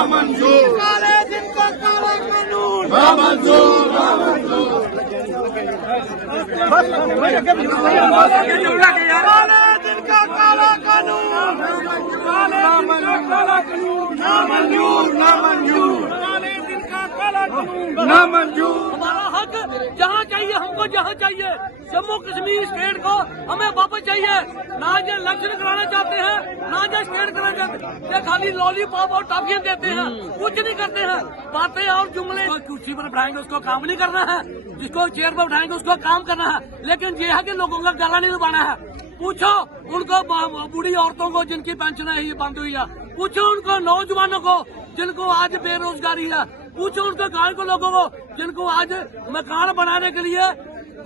नामंजूर, काले दिन का काला कानून नामंजूर, नामंजूर, काले दिन का काला कानून नामंजूर, नामंजूर, काले दिन का काला कानून नामंजूर। हमारा हक जहाँ चाहिए, हमको जहाँ चाहिए, जम्मू कश्मीर स्टेट को हमें वापस चाहिए। ना जो इलेक्शन कराना चाहते हैं, ना जो स्टेट कराना चाहते हैं, ये खाली लॉलीपॉप और टॉफियां देते हैं, कुछ नहीं करते हैं। बातें और जुमले, कुर्सी पर बैठाएंगे उसको काम नहीं करना है, जिसको चेयर पर बैठाएंगे उसको काम करना है। लेकिन ये है कि लोगों का गला नहीं दबाना है। पूछो उनको बूढ़ी औरतों को जिनकी पेंशन है ये बंद हुई है, पूछो उनको नौजवानों को जिनको आज बेरोजगारी है, पूछो उनको गांव के लोगों को जिनको आज मकान बनाने के लिए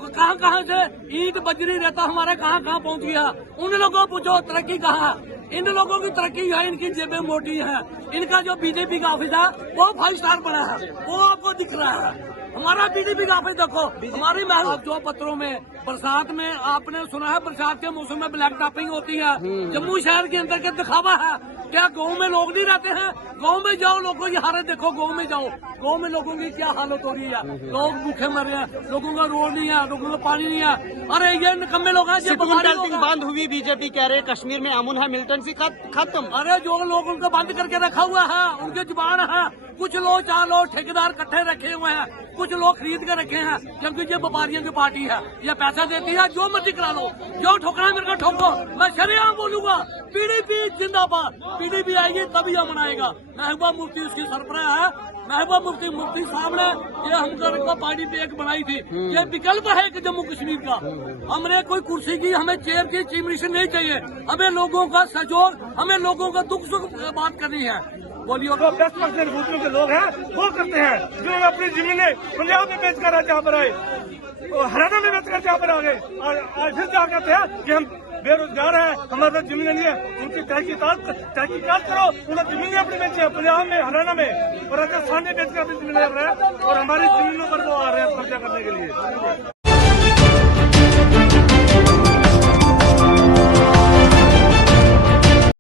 कहां कहां से ईंट बजरी रहता हमारे कहां कहां पहुंच गया। उन लोगों को पूछो तरक्की कहां है। इन लोगों की तरक्की है, इनकी जेबें मोटी है। इनका जो बीजेपी का ऑफिस है वो 5 स्टार बना है, वो आपको दिख रहा है। हमारा बीजेपी का ऑफिस देखो, हमारी महल जो पत्रों में बरसात में आपने सुना है, बरसात के मौसम में ब्लैक टॉपिंग होती है। जम्मू शहर के अंदर के दिखावा है। क्या गांव में लोग नहीं रहते हैं? गांव में जाओ, लोगों की हालत देखो। गांव में जाओ, गांव में लोगों की क्या हालत हो रही है। लोग भूखे मर रहे हैं, लोगों का रोड नहीं है, लोगों का पानी नहीं है। अरे ये निकम्मे लोग हैं। बंद हुई, बीजेपी कह रहे कश्मीर में अमन है, मिलिटेंसी खत्म। अरे जो लोग उनको बंद करके रखा हुआ है, उनके जुबान है। कुछ लोग 4 लोग ठेकेदार इकट्ठे रखे हुए हैं, कुछ लोग खरीद कर रखे हैं, क्योंकि ये व्यापारियों की पार्टी है। ये पैसा देती है, जो मर्जी करा लो, जो ठोकना है मेरे को ठोको। मैं शरेआम बोलूंगा, पीडीपी जिंदाबाद। पीडीपी आएगी तभी हम आएगा। महबूबा मुफ्ती उसकी सरबराह है। महबूबा मुफ्ती साहब ने ये हमको पार्टी पे एक बनाई थी। ये विकल्प है कि जम्मू कश्मीर का। हमने कोई कुर्सी की, हमें चेयर की, चीफ मिनिस्टर नहीं चाहिए। हमें लोगों का सहयोग, हमें लोगों का दुख सुख बात करनी है। बोलिए, 10% भूतों के लोग हैं वो करते हैं, जो अपनी जमीनें पंजाब में बेच कर यहाँ पर आए, हरियाणा में बेच कर यहाँ पर आ गए। और फिर क्या कहते हैं कि हम बेरोजगार हैं, हमारे पास जमीनें नहीं है। उनकी तहकीकात करो, उन्होंने जमीनें अपनी बेची है पंजाब में, हरियाणा में, और राजस्थान में बेच कर अपनी जमीनें रहे हैं, और हमारी जमीनों पर वो आ रहे हैं कब्जा करने के लिए।